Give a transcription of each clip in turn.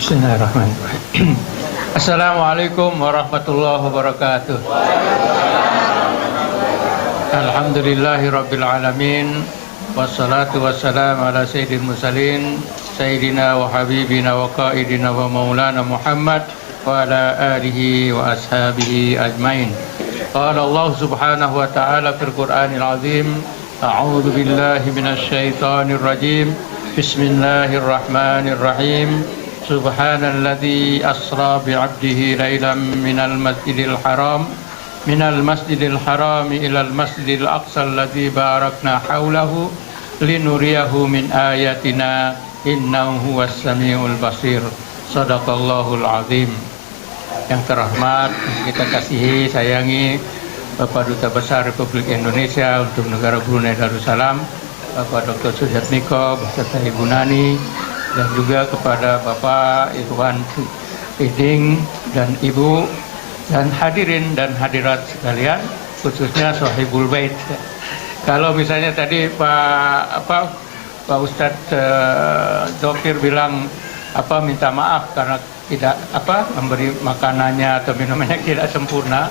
Bismillahirrahmanirrahim. Assalamualaikum warahmatullahi wabarakatuh. Alhamdulillahirabbil alamin. Wassalatu wassalamu ala sayyidil mursalin sayyidina wa habibina wa qaidina wa maulana Muhammad wa ala alihi wa ashabihi ajmain. Qala Allah subhanahu wa ta'ala fil Qur'anil azim. A'udzu billahi minasy syaithanir rajim. Bismillahirrahmanirrahim. Subhanalladzi asra bi'abdihi lailan minal masjidil haram ilal masjidil aqsa alladzi barakna haulahu linuriyahu min ayatina innahu huwas samiul basir. Shadaqallahul azim. Yang terhormat, kita kasihi, sayangi Bapak Duta Besar Republik Indonesia untuk negara Brunei Darussalam, Bapak Dr. Sujatmiko beserta Ibu Nani, dan juga kepada Bapak Irwan Iding dan Ibu dan hadirin dan hadirat sekalian, khususnya Sohibul Bait. Kalau misalnya tadi Pak Ustadz Dokir bilang minta maaf karena tidak memberi makanannya atau minumannya tidak sempurna,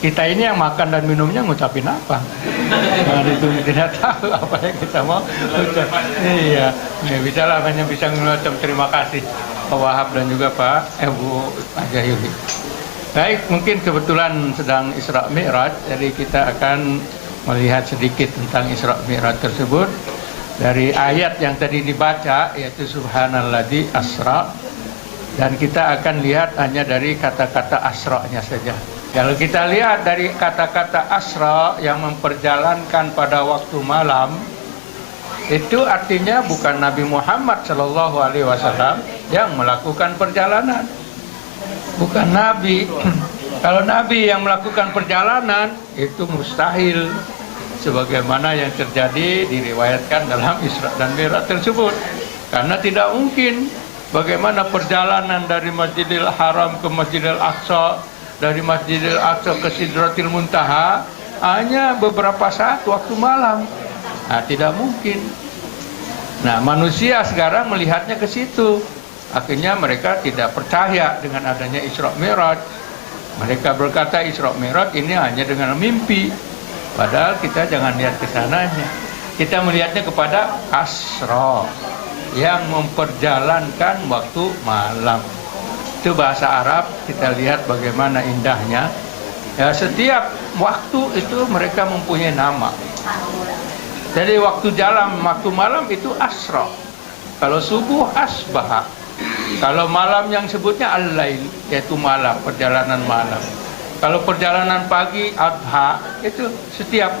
kita ini yang makan dan minumnya ngucapin apa? Nah, itu tidak tahu apa yang kita mau ucap. Iya, bisa lah, hanya bisa mengucap terima kasih Pak Wahab dan juga Pak Bu Ajayuli. Baik, mungkin kebetulan sedang Isra Mi'raj, jadi kita akan melihat sedikit tentang Isra Mi'raj tersebut dari ayat yang tadi dibaca, yaitu Subhanalladzi asra, dan kita akan lihat hanya dari kata-kata asra-nya saja. Kalau kita lihat dari kata-kata asra yang memperjalankan pada waktu malam, itu artinya bukan Nabi Muhammad SAW yang melakukan perjalanan. Bukan Nabi. Kalau Nabi yang melakukan perjalanan, itu mustahil. Sebagaimana yang terjadi diriwayatkan dalam Isra dan Mi'raj tersebut. Karena tidak mungkin bagaimana perjalanan dari Masjidil Haram ke Masjidil Aqsa, dari Masjidil Aqsa ke Sidratil Muntaha hanya beberapa saat waktu malam. Nah, tidak mungkin. Nah, manusia sekarang melihatnya ke situ. Akhirnya mereka tidak percaya dengan adanya Isra Mi'raj. Mereka berkata Isra Mi'raj ini hanya dengan mimpi. Padahal kita jangan lihat ke sananya. Kita melihatnya kepada asra, yang memperjalankan waktu malam. Itu bahasa Arab, kita lihat bagaimana indahnya. Ya, setiap waktu itu mereka mempunyai nama. Jadi waktu malam itu asra. Kalau subuh asbah. Kalau malam yang sebutnya al-lail, yaitu malam, perjalanan malam. Kalau perjalanan pagi adha, itu setiap.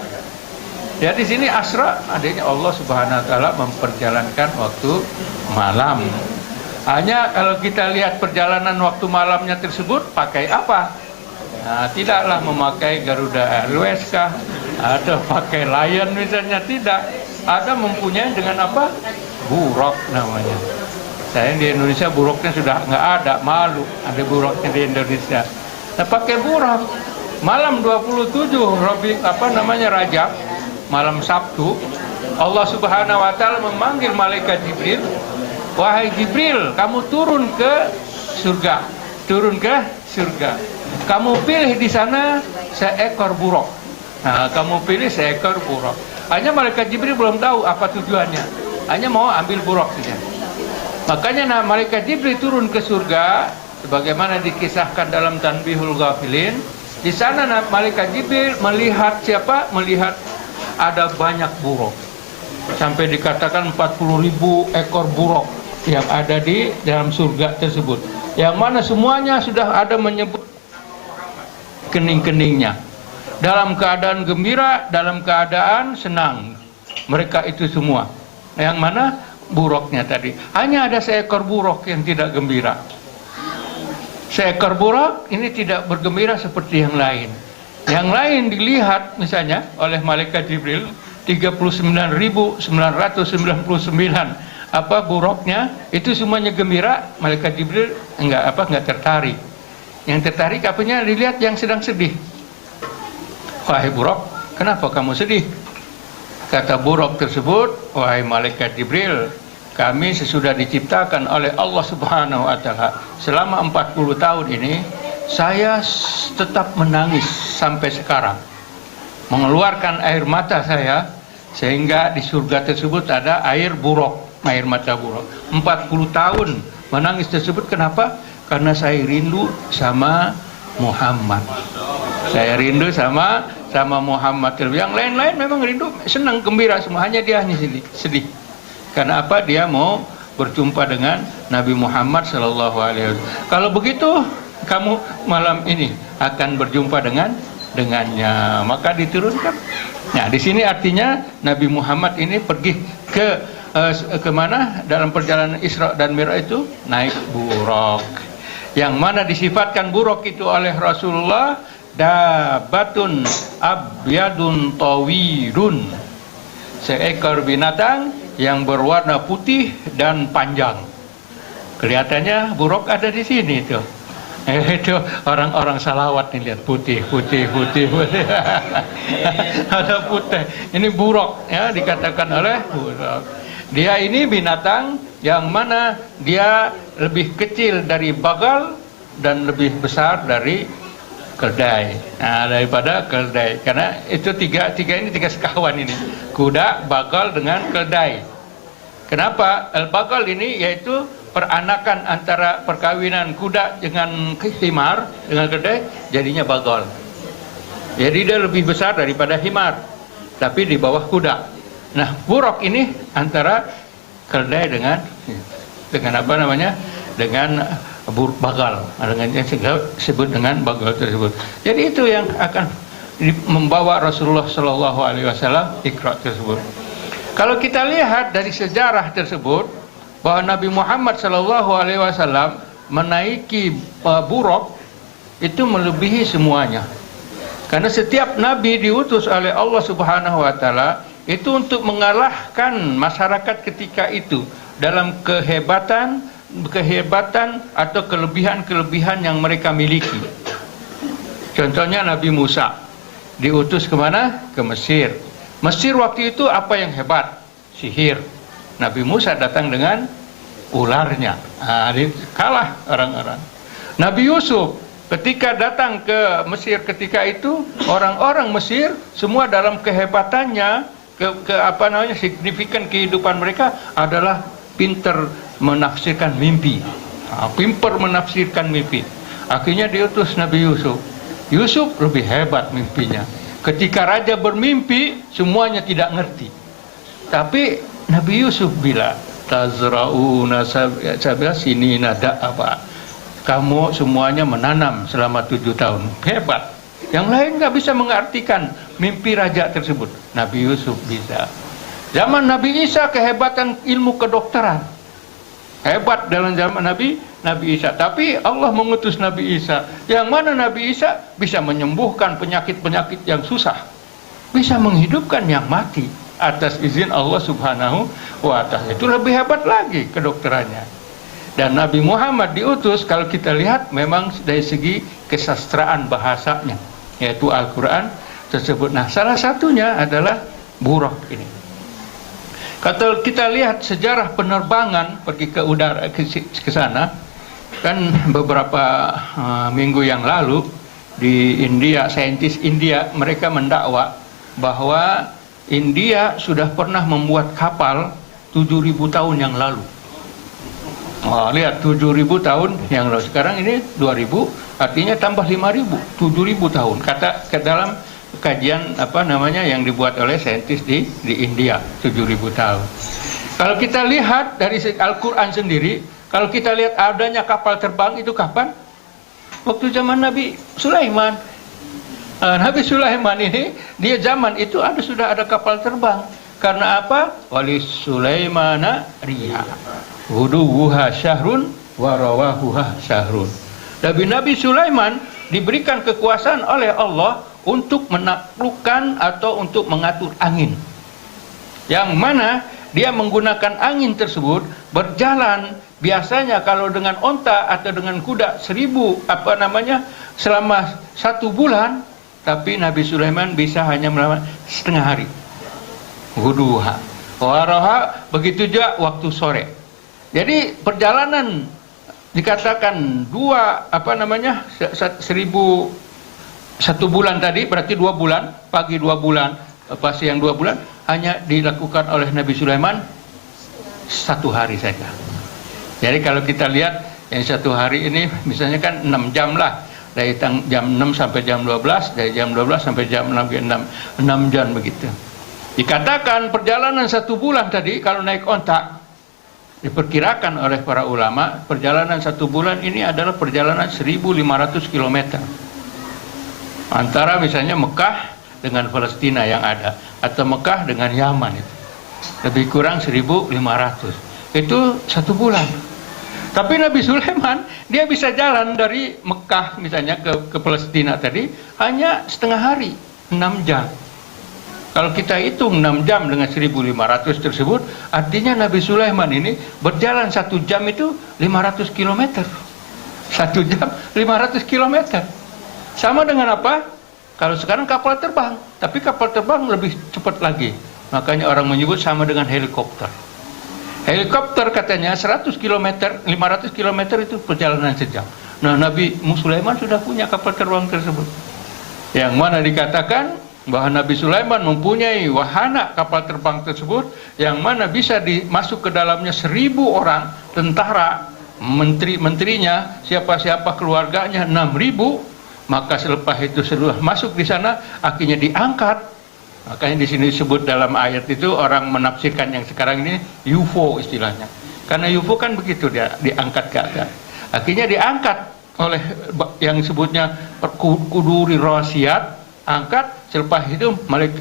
Ya, di sini asra adanya Allah Subhanahu wa taala memperjalankan waktu malam. Hanya kalau kita lihat perjalanan waktu malamnya tersebut pakai apa? Nah, tidaklah memakai Garuda Airways kah, atau pakai Lion misalnya, tidak. Ada mempunyai dengan apa? Buraq namanya. Saya di Indonesia buruknya sudah nggak ada, malu ada buruknya di Indonesia. Nah, pakai buraq. Malam 27 Rajab, malam Sabtu, Allah Subhanahu wa taala memanggil malaikat Jibril, "Wahai Jibril, kamu turun ke surga. Turun ke surga. Kamu pilih di sana seekor buraq." Nah, kamu pilih seekor buraq. Hanya malaikat Jibril belum tahu apa tujuannya. Hanya mau ambil buraq saja. Makanya malaikat Jibril turun ke surga, sebagaimana dikisahkan dalam Tanbihul Ghafilin. Di sana malaikat Jibril melihat siapa? Melihat ada banyak buraq. Sampai dikatakan 40.000 ekor buraq yang ada di dalam surga tersebut. Yang mana semuanya sudah ada menyebut kening-keningnya. Dalam keadaan gembira, dalam keadaan senang. Mereka itu semua. Yang mana? Buraqnya tadi. Hanya ada seekor buraq yang tidak gembira. Seekor buraq ini tidak bergembira seperti yang lain. Yang lain dilihat misalnya oleh malaikat Jibril 39.999 buraqnya itu semuanya gembira. Malaikat Jibril enggak tertarik. Yang tertarik apanya? Dilihat yang sedang sedih. Wahai buraq, kenapa kamu sedih? Kata buraq tersebut, wahai malaikat Jibril, kami sesudah diciptakan oleh Allah Subhanahu wa taala selama 40 tahun ini, saya tetap menangis sampai sekarang. Mengeluarkan air mata saya, sehingga di surga tersebut ada air buruk, air mata buruk. 40 tahun menangis tersebut, kenapa? Karena saya rindu sama Muhammad. Saya rindu sama Muhammad. Yang lain-lain memang rindu, senang, gembira semua. Hanya dia hanya sedih. Karena apa? Dia mau berjumpa dengan Nabi Muhammad sallallahu alaihi wasallam. Kalau begitu, kamu malam ini akan berjumpa dengannya. Maka diturunkan. Nah, di sini artinya Nabi Muhammad ini pergi ke mana? Dalam perjalanan Isra dan Mi'raj itu naik buraq. Yang mana disifatkan buraq itu oleh Rasulullah, dabatun abyadun tawirun, seekor binatang yang berwarna putih dan panjang. Kelihatannya buraq ada di sini tuh. Itu orang-orang salawat nih, lihat putih. Ada putih. Ini buraq ya, dikatakan oleh buraq. Dia ini binatang yang mana dia lebih kecil dari bagal dan lebih besar dari keldai. Nah, daripada keldai. Karena itu tiga sekawan ini. Kuda, bagal dengan keldai. Kenapa? Al-bagal ini yaitu peranakan antara perkawinan kuda dengan himar, dengan keldai, jadinya bagal. Jadi dia lebih besar daripada himar, tapi di bawah kuda. Nah, buraq ini antara keldai dengan apa namanya? Dengan bagal. Dengan yang disebut dengan bagal tersebut. Jadi itu yang akan membawa Rasulullah sallallahu alaihi wasallam Iqra tersebut. Kalau kita lihat dari sejarah tersebut, bahwa Nabi Muhammad sallallahu alaihi wasallam menaiki buraq itu melebihi semuanya. Karena setiap nabi diutus oleh Allah Subhanahu wa taala itu untuk mengalahkan masyarakat ketika itu dalam kehebatan atau kelebihan yang mereka miliki. Contohnya Nabi Musa diutus kemana? Ke Mesir. Mesir waktu itu apa yang hebat? Sihir. Nabi Musa datang dengan ularnya. Kalah orang-orang. Nabi Yusuf ketika datang ke Mesir ketika itu, orang-orang Mesir semua dalam kehebatannya, signifikan kehidupan mereka adalah pintar menafsirkan mimpi. Pintar menafsirkan mimpi. Akhirnya diutus Nabi Yusuf. Yusuf lebih hebat mimpinya. Ketika raja bermimpi, semuanya tidak ngerti. Tapi Nabi Yusuf bilang, tazra'una sab'a sinina da'aba. Kamu semuanya menanam selama 7 tahun. Hebat. Yang lain nggak bisa mengartikan mimpi raja tersebut. Nabi Yusuf bisa. Zaman Nabi Isa kehebatan ilmu kedokteran. Hebat dalam zaman Nabi Isa. Tapi Allah mengutus Nabi Isa. Yang mana Nabi Isa bisa menyembuhkan penyakit-penyakit yang susah. Bisa menghidupkan yang mati. Atas izin Allah Subhanahu wa ta'ala. Itu lebih hebat lagi kedokterannya. Dan Nabi Muhammad diutus, kalau kita lihat memang dari segi kesastraan bahasanya, yaitu Al-Quran tersebut. Nah, salah satunya adalah buraq ini. Kalau kita lihat sejarah penerbangan pergi ke udara ke sana, kan beberapa minggu yang lalu di India, saintis India mereka mendakwa bahwa India sudah pernah membuat kapal 7.000 tahun yang lalu. Lihat 7.000 tahun yang lalu. Sekarang ini 2.000, artinya tambah 5.000, 7.000 tahun. Kata dalam kajian yang dibuat oleh saintis di India, 7.000 tahun. Kalau kita lihat dari Al-Quran sendiri, kalau kita lihat adanya kapal terbang itu kapan? Waktu zaman Nabi Sulaiman. Nabi Sulaiman ini, dia zaman itu sudah ada kapal terbang. Karena apa? Walis Sulaimana riha. Huduwuha syahrun warawahuha syahrun. Nabi Sulaiman diberikan kekuasaan oleh Allah untuk menaklukkan atau untuk mengatur angin. Yang mana dia menggunakan angin tersebut berjalan biasanya kalau dengan onta atau dengan kuda 1000 selama 1 bulan, tapi Nabi Sulaiman bisa hanya melewati setengah hari. Huduha. Waroha, begitu juga waktu sore. Jadi perjalanan dikatakan satu bulan tadi, berarti 2 bulan, pagi 2 bulan, siang 2 bulan, hanya dilakukan oleh Nabi Sulaiman 1 hari saja. Jadi kalau kita lihat yang 1 hari ini misalnya kan 6 jam lah, dari jam 6 sampai jam 12, dari jam 12 sampai jam 6 jam begitu. Dikatakan perjalanan 1 bulan tadi kalau naik onta, diperkirakan oleh para ulama perjalanan 1 bulan ini adalah perjalanan 1.500 km antara misalnya Mekah dengan Palestina yang ada, atau Mekah dengan Yaman, itu lebih kurang 1.500. Itu 1 bulan. Tapi Nabi Sulaiman dia bisa jalan dari Mekah misalnya ke Palestina tadi hanya setengah hari, 6 jam. Kalau kita hitung 6 jam dengan 1.500 tersebut, artinya Nabi Sulaiman ini berjalan 1 jam itu 500 km. 1 jam 500 km. Sama dengan apa? Kalau sekarang kapal terbang, tapi kapal terbang lebih cepat lagi. Makanya orang menyebut sama dengan helikopter. Helikopter katanya 100 km, 500 km itu perjalanan sejam. Nah, Nabi Sulaiman sudah punya kapal terbang tersebut. Yang mana dikatakan bahwa Nabi Sulaiman mempunyai wahana kapal terbang tersebut yang mana bisa masuk ke dalamnya 1.000 orang tentara, menteri-menterinya, siapa-siapa keluarganya 6.000. Maka selepas itu sudah masuk di sana, akhirnya diangkat. Makanya di sini disebut dalam ayat itu orang menafsirkan yang sekarang ini UFO istilahnya. Karena UFO kan begitu, dia diangkat ke atas. Akhirnya diangkat oleh yang disebutnya Kuduri Rasiat, angkat. Selepas itu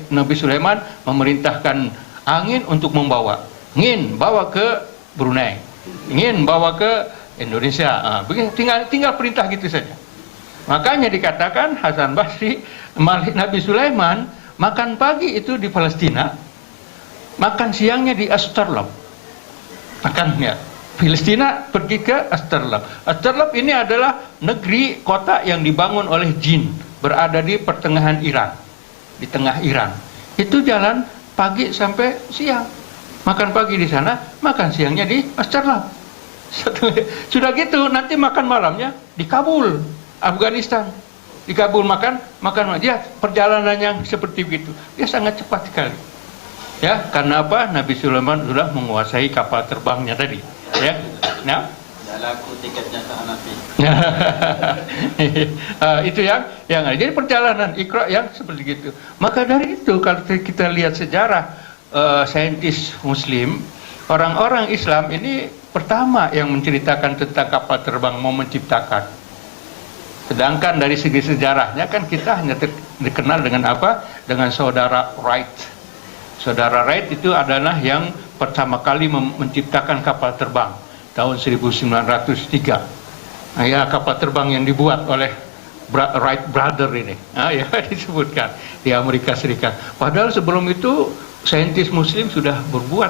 Nabi Sulaiman memerintahkan angin untuk membawa. Ingin bawa ke Brunei, ingin bawa ke Indonesia. Tinggal perintah gitu saja. Makanya dikatakan Hasan Basri, Nabi Sulaiman makan pagi itu di Palestina, makan siangnya di Astarlab. Makannya Palestina pergi ke Astarlab. Astarlab ini adalah negeri kota yang dibangun oleh jin, berada di pertengahan Iran, di tengah Iran. Itu jalan pagi sampai siang. Makan pagi di sana, makan siangnya di Astarlab. Sudah gitu nanti makan malamnya di Kabul, Afghanistan. Di Kabul makan. Dia perjalanan yang seperti begitu. Dia sangat cepat sekali. Ya, karena apa? Nabi Sulaiman sudah menguasai kapal terbangnya tadi. Ya. Nah, laku tiketnya ke Hanafi. Itu yang ada. Jadi perjalanan Iqra yang seperti itu. Maka dari itu kalau kita lihat sejarah saintis Muslim, orang-orang Islam ini pertama yang menceritakan tentang kapal terbang, mau menciptakan. Sedangkan dari segi sejarahnya kan kita hanya dikenal dengan apa? Dengan saudara Wright. Saudara Wright itu adalah yang pertama kali menciptakan kapal terbang tahun 1903. Nah, ya, kapal terbang yang dibuat oleh Wright brother ini, ya disebutkan di Amerika Serikat. Padahal sebelum itu saintis Muslim sudah berbuat,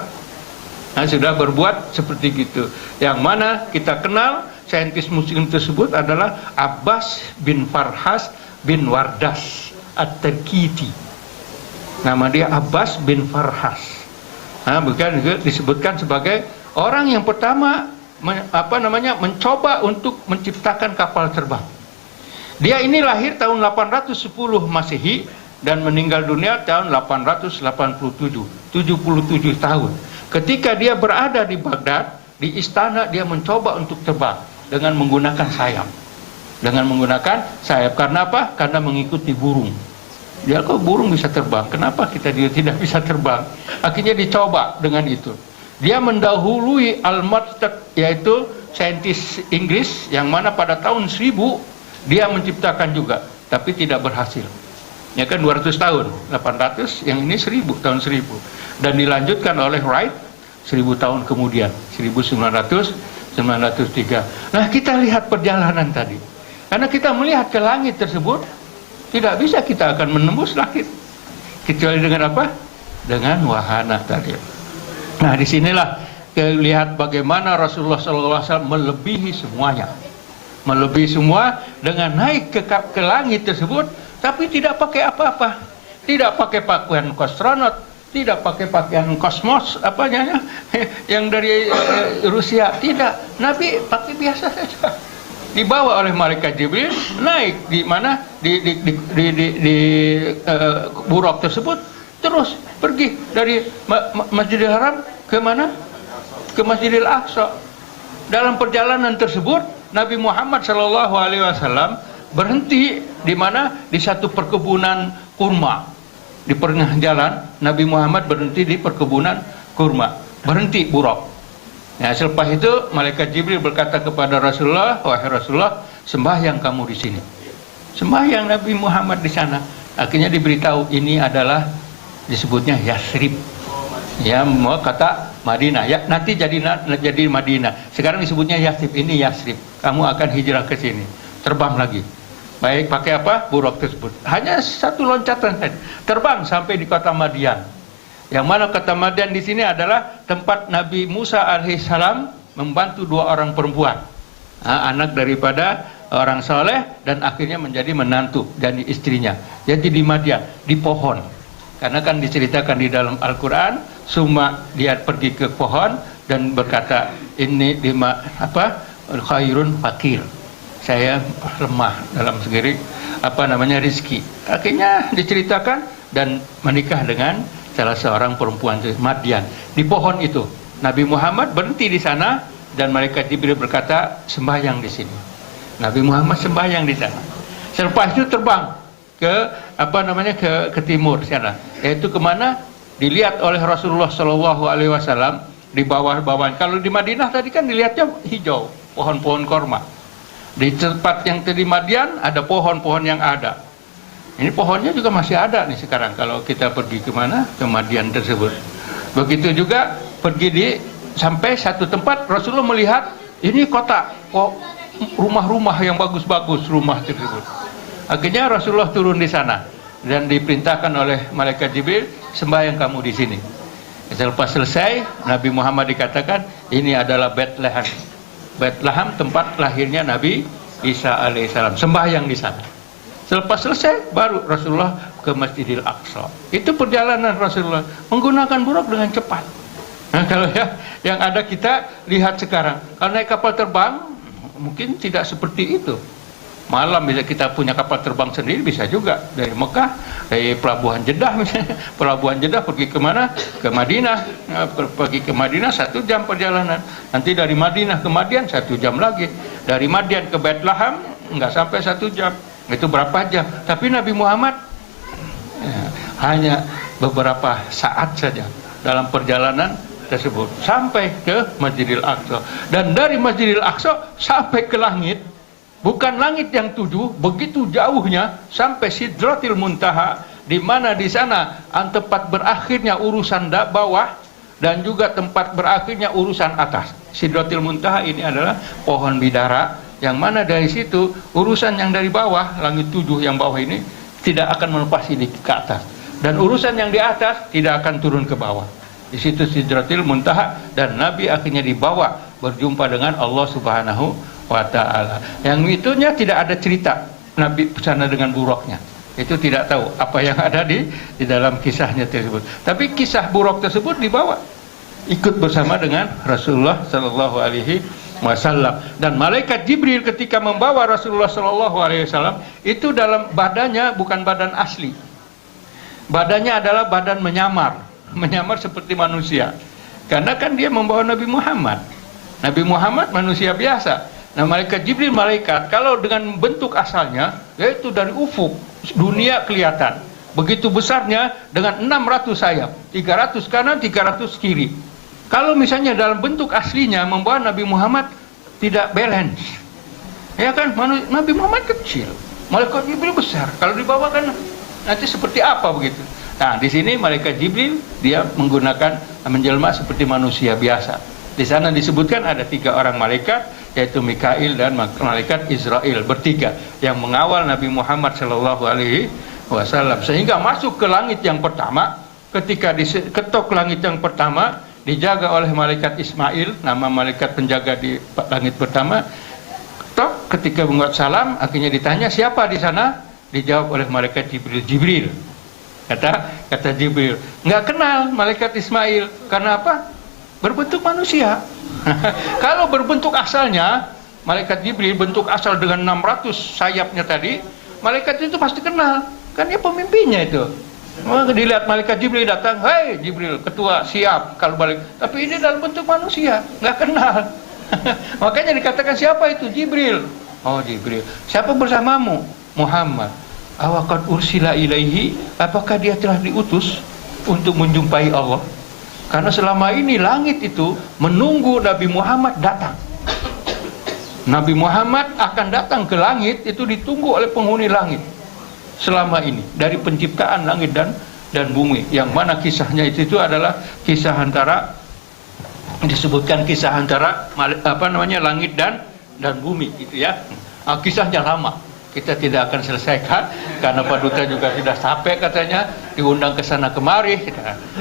seperti gitu. Yang mana kita kenal saintis Muslim tersebut adalah Abbas bin Farhas bin Wardas At-Tarkiti. Nama dia Abbas bin Farhas. Bukan disebutkan sebagai orang yang pertama mencoba untuk menciptakan kapal terbang. Dia ini lahir tahun 810 Masehi dan meninggal dunia tahun 887, 77 tahun. Ketika dia berada di Baghdad, di istana dia mencoba untuk terbang dengan menggunakan sayap. Karena apa? Karena mengikuti burung. Dia kok burung bisa terbang, kenapa kita tidak bisa terbang? Akhirnya dicoba dengan itu. Dia mendahului Al-Mattaq, yaitu saintis Inggris yang mana pada tahun 1000 dia menciptakan juga, tapi tidak berhasil. Ya kan 200 tahun, 800, yang ini 1000, tahun 1000. Dan dilanjutkan oleh Wright 1000 tahun kemudian, 1903. Nah, kita lihat perjalanan tadi. Karena kita melihat ke langit tersebut, tidak bisa kita akan menembus langit. Kecuali dengan apa? Dengan wahana tadi. Nah, disinilah lihat bagaimana Rasulullah SAW melebihi semuanya. Melebihi semua dengan naik ke langit tersebut, tapi tidak pakai apa-apa. Tidak pakai pakaian astronot, Tidak pakai pakaian kosmos apanya yang dari Rusia, tidak. Nabi pakai biasa saja. Dibawa oleh malaikat Jibril naik di mana di buraq tersebut, terus pergi dari Masjidil Haram ke mana? Ke Masjidil Aqsa. Dalam perjalanan tersebut Nabi Muhammad SAW berhenti di mana? Di satu perkebunan kurma. Di pertengah jalan Nabi Muhammad berhenti di perkebunan kurma, berhenti buraq. Nah, selepas itu malaikat Jibril berkata kepada Rasulullah, wahai Rasulullah, sembahyang kamu di sini. Sembahyang Nabi Muhammad di sana. Akhirnya diberitahu ini adalah disebutnya Yasrib. Ya, mau kata Madinah. Ya, nanti jadi Madinah. Sekarang disebutnya Yasrib. Ini Yasrib. Kamu akan hijrah ke sini. Terbang lagi. Baik, pakai apa? Buraq tersebut. Hanya satu loncatan saja. Terbang sampai di kota Madian. Yang mana kota Madian di sini adalah tempat Nabi Musa alaihissalam membantu 2 orang perempuan. Anak daripada orang soleh dan akhirnya menjadi menantu dan istrinya. Jadi di Madian, di pohon. Karena kan diceritakan di dalam Al-Quran, Suma dia pergi ke pohon dan berkata, ini khairun fakir. Saya lemah dalam segi rizki. Akhirnya diceritakan dan menikah dengan salah seorang perempuan di Madian. Di pohon itu Nabi Muhammad berhenti di sana dan malaikat Jibril berkata, sembahyang di sini. Nabi Muhammad sembahyang di sana. Selepas itu terbang ke timur sana. Yaitu kemana? Dilihat oleh Rasulullah SAW di bawah-bawah. Kalau di Madinah tadi kan dilihatnya hijau, pohon-pohon korma. Di tempat yang di Madian ada pohon-pohon yang ada. Ini pohonnya juga masih ada nih sekarang kalau kita pergi kemana? Ke Madian tersebut. Begitu juga pergi sampai satu tempat Rasulullah melihat ini kota, rumah-rumah yang bagus-bagus rumah tersebut. Akhirnya Rasulullah turun di sana dan diperintahkan oleh malaikat Jibril, sembahyang kamu di sini. Selepas selesai, Nabi Muhammad dikatakan ini adalah Bethlehem. Bethlehem tempat lahirnya Nabi Isa alaihissalam. Sembahyang di sana. Selepas selesai baru Rasulullah ke Masjidil Aqsa. Itu perjalanan Rasulullah menggunakan buraq dengan cepat. Nah, kalau yang ada kita lihat sekarang, kalau naik kapal terbang mungkin tidak seperti itu. Malam bisa kita punya kapal terbang sendiri, bisa juga dari Mekah, dari pelabuhan Jeddah misalnya, pelabuhan Jeddah pergi ke mana? Ke Madinah, pergi ke Madinah 1 jam perjalanan. Nanti dari Madinah ke Madian 1 jam lagi. Dari Madian ke Bethlehem nggak sampai 1 jam. Itu berapa jam? Tapi Nabi Muhammad hanya beberapa saat saja dalam perjalanan tersebut sampai ke Masjidil Aqsa. Dan dari Masjidil Aqsa sampai ke langit. Bukan langit yang 7, begitu jauhnya sampai Sidratil Muntaha, di mana di sana tempat berakhirnya urusan bawah dan juga tempat berakhirnya urusan atas. Sidratil Muntaha ini adalah pohon bidara, yang mana dari situ urusan yang dari bawah, langit 7 yang bawah ini tidak akan melepas ini ke atas, dan urusan yang di atas tidak akan turun ke bawah. Di situ Sidratil Muntaha, dan Nabi akhirnya dibawa berjumpa dengan Allah Subhanahu wa ta'ala. Yang itunya tidak ada cerita Nabi sana dengan buraqnya. Itu tidak tahu apa yang ada di dalam kisahnya tersebut. Tapi kisah buraq tersebut dibawa ikut bersama dengan Rasulullah sallallahu alaihi wasallam. Dan malaikat Jibril ketika membawa Rasulullah sallallahu alaihi wasallam itu dalam badannya bukan badan asli. Badannya adalah badan menyamar seperti manusia. Karena kan dia membawa Nabi Muhammad. Nabi Muhammad manusia biasa. Nah, malaikat Jibril kalau dengan bentuk asalnya yaitu dari ufuk dunia kelihatan. Begitu besarnya dengan 600 sayap, 300 kanan, 300 kiri. Kalau misalnya dalam bentuk aslinya membawa Nabi Muhammad tidak balance. Ya kan, Nabi Muhammad kecil, malaikat Jibril besar. Kalau dibawa kan nanti seperti apa begitu. Nah, di sini malaikat Jibril dia menjelma seperti manusia biasa. Di sana disebutkan ada 3 orang malaikat, yaitu Mikail dan malaikat Israel, bertiga yang mengawal Nabi Muhammad sallallahu alaihi wasallam sehingga masuk ke langit yang pertama. Ketika diketok langit yang pertama, dijaga oleh malaikat Ismail, nama malaikat penjaga di langit pertama. Ketika membuat salam, akhirnya ditanya siapa di sana, dijawab oleh malaikat Jibril. Kata Jibril, nggak kenal malaikat Ismail. Karena apa? Berbentuk manusia. Kalau berbentuk asalnya, malaikat Jibril bentuk asal dengan 600 sayapnya tadi, malaikat itu pasti kenal. Kan dia pemimpinnya itu. Maka dilihat malaikat Jibril datang, "Hei Jibril, ketua, siap." Kalau balik, tapi ini dalam bentuk manusia, nggak kenal. Makanya dikatakan siapa itu? Jibril. Oh Jibril. Siapa bersamamu? Muhammad. Awaqad ursila ilaihi, apakah dia telah diutus untuk menjumpai Allah? Karena selama ini langit itu menunggu Nabi Muhammad datang. Nabi Muhammad akan datang ke langit, itu ditunggu oleh penghuni langit selama ini, dari penciptaan langit dan bumi. Yang mana kisahnya itu adalah kisah antara, disebutkan kisah antara langit dan bumi gitu ya. Kisahnya lama, kita tidak akan selesaikan karena Pak Duta juga sudah capek katanya diundang ke sana kemari.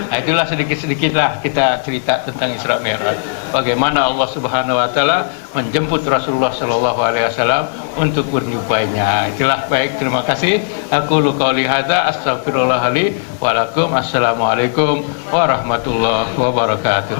Nah, itulah sedikit-sedikitlah kita cerita tentang Isra Mi'raj. Bagaimana Allah Subhanahu wa taala menjemput Rasulullah sallallahu alaihi wasallam untuk berjumpainya. Itulah, baik, terima kasih. Aku qouli hadza astaghfirullah li wa lakum. Assalamualaikum warahmatullahi wabarakatuh.